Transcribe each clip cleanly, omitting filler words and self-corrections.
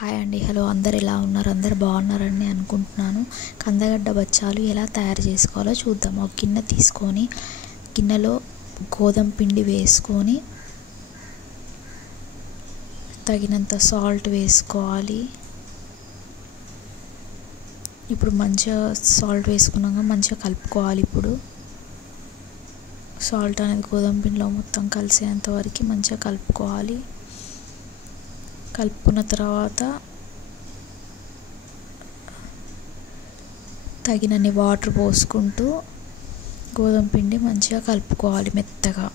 Hi అండి, hello, అందరు ఎలా ఉన్నారు? అందరు బాగున్నారని అనుకుంటున్నాను. కందగడ్డ బచ్చాలు ఎలా తయారు చేసుకోవాలో చూద్దాం. ఒక గిన్నె తీసుకొని గిన్నెలో గోధుమ పిండి వేసుకొని తగినంత సాల్ట్ వేసుకోవాలి. ఇప్పుడు మంచిగా సాల్ట్ వేసుకున్నాక మంచిగా కలుపుకోవాలి. ఇప్పుడు సాల్ట్ అనేది గోధుమ పిండిలో మొత్తం కలిసేంత వరకు మంచిగా కలుపుకోవాలి. కలుపుకున్న తర్వాత తగినన్ని వాటర్ పోసుకుంటూ గోధుమ పిండి మంచిగా కలుపుకోవాలి మెత్తగా.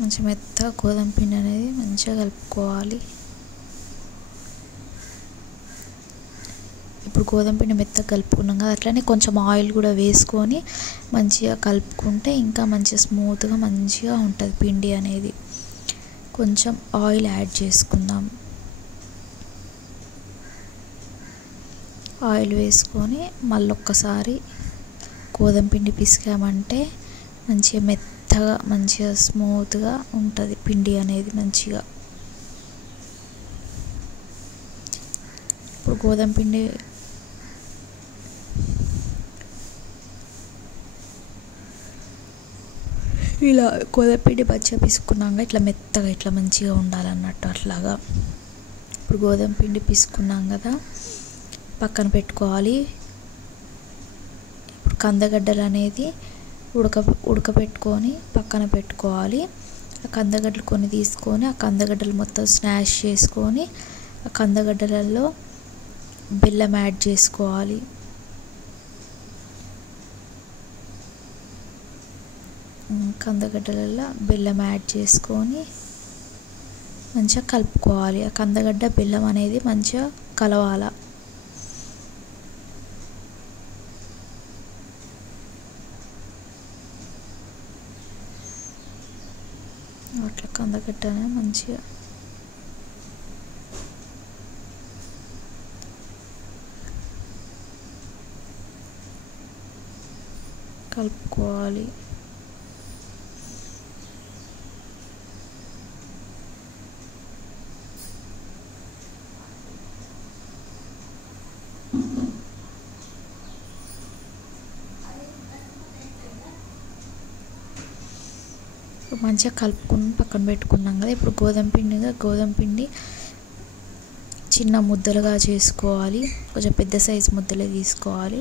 మంచి మెత్తగా గోధుమ పిండి అనేది మంచిగా కలుపుకోవాలి. ఇప్పుడు గోధుమ పిండి మెత్తగా కలుపుకున్నాం కదా, అట్లనే కొంచెం ఆయిల్ కూడా వేసుకొని మంచిగా కలుపుకుంటే ఇంకా మంచిగా స్మూత్గా మంచిగా ఉంటుంది పిండి అనేది. కొంచెం ఆయిల్ యాడ్ చేసుకుందాం. ఆయిల్ వేసుకొని మళ్ళొక్కసారి గోధుమ పిండి పిసికామంటే మంచిగా మెత్తగా మంచిగా స్మూత్గా ఉంటుంది పిండి అనేది మంచిగా. ఇప్పుడు గోధుమ పిండి ఇలా గోధుమ పిండి మంచిగా పిసుకున్నాక ఇట్లా మెత్తగా ఇట్లా మంచిగా ఉండాలన్నట్టు అట్లాగా. ఇప్పుడు గోధుమ పిండి పిసుకున్నాం కదా, పక్కన పెట్టుకోవాలి. ఇప్పుడు కందగడ్డలు అనేది ఉడకపెట్టుకొని పక్కన పెట్టుకోవాలి. ఆ కందగడ్డలు కొన్ని తీసుకొని ఆ కందగడ్డలు మొత్తం స్మాష్ చేసుకొని ఆ కందగడ్డలలో బెల్లం యాడ్ చేసుకోవాలి. కందగడ్డలలో బెల్లం యాడ్ చేసుకొని మంచిగా కలుపుకోవాలి. ఆ కందగడ్డ బెల్లం అనేది మంచిగా కలవాలి. అట్లా కందగడ్డ అనేది మంచిగా కలుపుకోవాలి. మంచిగా కలుపుకుని పక్కన పెట్టుకున్నాం కదా. ఇప్పుడు గోధుమ పిండి చిన్న ముద్దలుగా చేసుకోవాలి. కొంచెం పెద్ద సైజు ముద్దలే తీసుకోవాలి.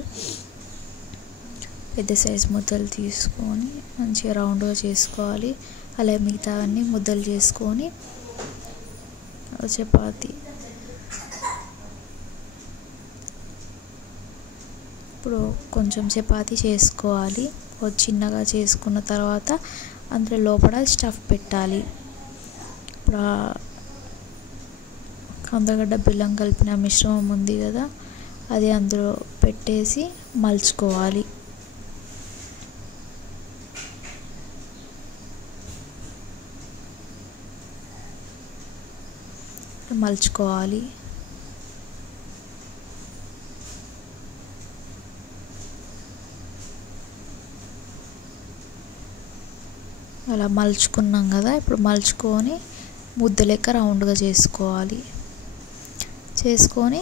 పెద్ద సైజు ముద్దలు తీసుకొని మంచిగా రౌండ్గా చేసుకోవాలి. అలాగే మిగతావన్నీ ముద్దలు చేసుకొని చపాతి ఇప్పుడు కొంచెం చపాతీ చేసుకోవాలి. చిన్నగా చేసుకున్న తర్వాత అందులో లోపల స్టఫ్ పెట్టాలి. ఇప్పుడు కందగడ్డ బెల్లం కలిపిన మిశ్రమం ఉంది కదా, అది అందులో పెట్టేసి మలుచుకోవాలి. మలుచుకోవాలి. అలా మలుచుకున్నాం కదా, ఇప్పుడు మలుచుకొని ముద్ద లెక్క రౌండ్గా చేసుకోవాలి. చేసుకొని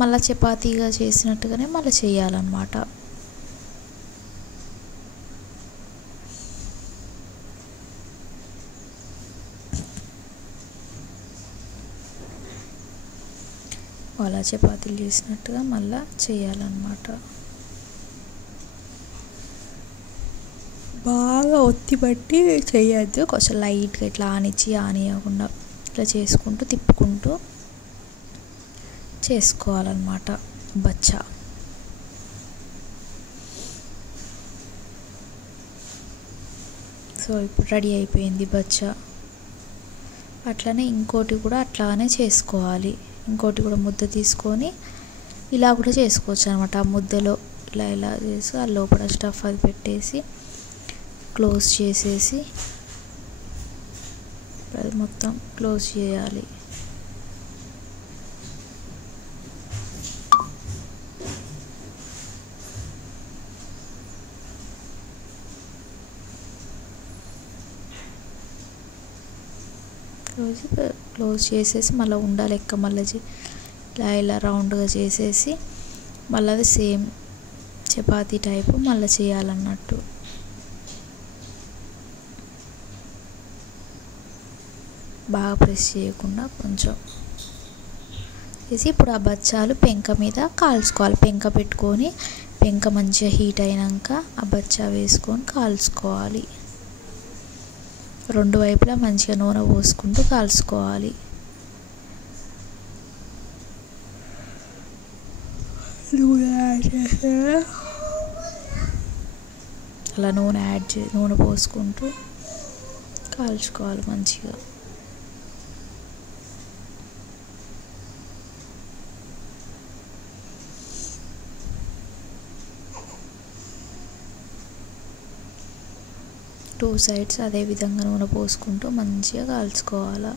మళ్ళీ చపాతీగా చేసినట్టుగానే మళ్ళీ చేయాలన్నమాట. అలా చపాతీలు చేసినట్టుగా మళ్ళీ చేయాలన్నమాట. బాగా ఒత్తి పట్టి చేయొద్దు, కొంచెం లైట్గా ఇట్లా ఆనియకుండా ఇట్లా చేసుకుంటూ తిప్పుకుంటూ చేసుకోవాలన్నమాట బచ్చా. సో ఇప్పుడు రెడీ అయిపోయింది బచ్చా. అట్లనే ఇంకోటి కూడా అట్లానే చేసుకోవాలి. ఇంకోటి కూడా ముద్ద తీసుకొని ఇలా కూడా చేసుకోవచ్చు అనమాట. ఆ ముద్దలో ఇలా చేసి ఆ లోపల స్టఫ్ అది పెట్టేసి క్లోజ్ చేసేసి అది మొత్తం క్లోజ్ చేయాలి. క్లోజ్ చేసేసి మళ్ళీ ఉండ లెక్క మళ్ళీ ఇలా రౌండ్గా చేసేసి మళ్ళీ అది సేమ్ చపాతీ టైపు మళ్ళీ చేయాలన్నట్టు. బాగా ప్రెస్ చేయకుండా కొంచెం చేసి ఇప్పుడు ఆ బచ్చాలు పెంక మీద కాల్చుకోవాలి. పెంక పెట్టుకొని పెంక మంచిగా హీట్ అయినాక ఆ బచ్చా వేసుకొని కాల్చుకోవాలి. రెండు వైపులా మంచిగా నూనె పోసుకుంటూ కాల్చుకోవాలి. అలా నూనె పోసుకుంటూ కాల్చుకోవాలి మంచిగా. టూ సైడ్స్ అదే విధంగా నూనె పోసుకుంటూ మంచిగా కాల్చుకోవాలి.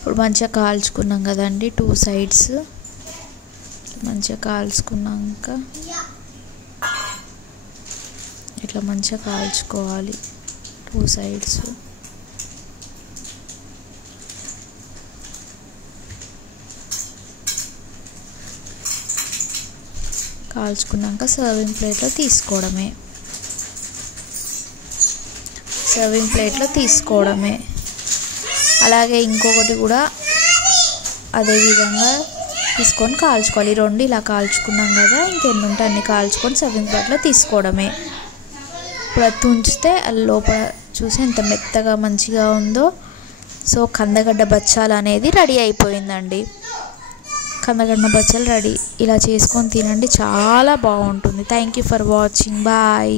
ఇప్పుడు మంచిగా కాల్చుకున్నాం కదండి టూ సైడ్స్. మంచిగా కాల్చుకున్నాక ఇట్లా మంచిగా కాల్చుకోవాలి టూ సైడ్స్. కాల్చుకున్నాక సర్వింగ్ ప్లేట్లో తీసుకోవడమే. అలాగే ఇంకొకటి కూడా అదే విధంగా తీసుకొని కాల్చుకోవాలి. ఈ రెండు ఇలా కాల్చుకున్నాం కదా, ఇంకెన్ని ఉంటే అన్ని కాల్చుకొని సర్వింగ్ ప్లేట్లో తీసుకోవడమే. ఇప్పుడు అది ఉంచితే అది లోపల చూసి ఎంత మెత్తగా మంచిగా ఉందో. సో కందగడ్డ బచ్చాలు అనేది రెడీ అయిపోయిందండి. కందగడ్డ బచ్చాలు రెడీ. ఇలా చేసుకొని తినండి, చాలా బాగుంటుంది. Thank you for watching. Bye.